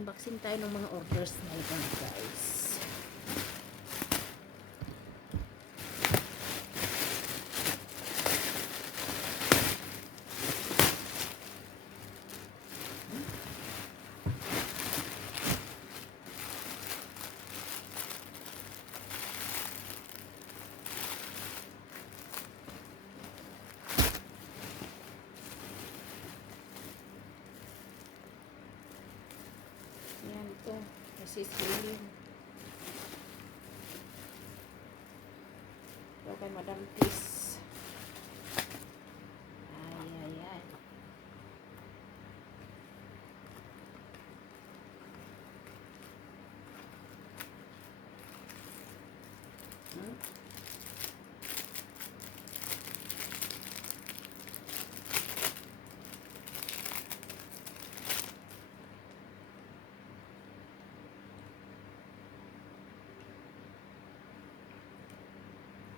mag-unboxing tayo ng mga orders na ito, guys. Yan ito, kasi siling. Ito kay Madam Tis. Ay, ay, ay.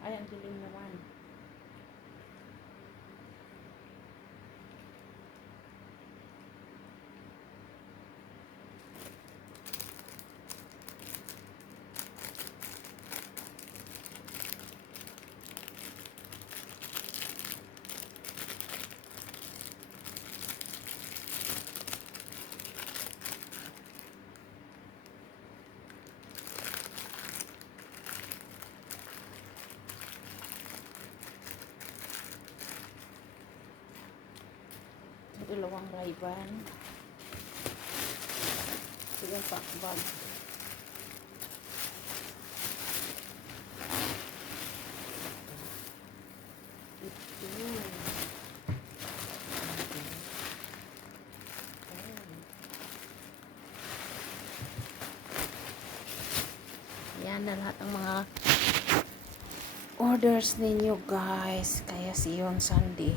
Ay, ang dilim naman. Dalawang Ray-Ban. Silang pakbag. Ito. Yan na lahat ng mga orders ninyo, guys. Kaya see you on Sunday.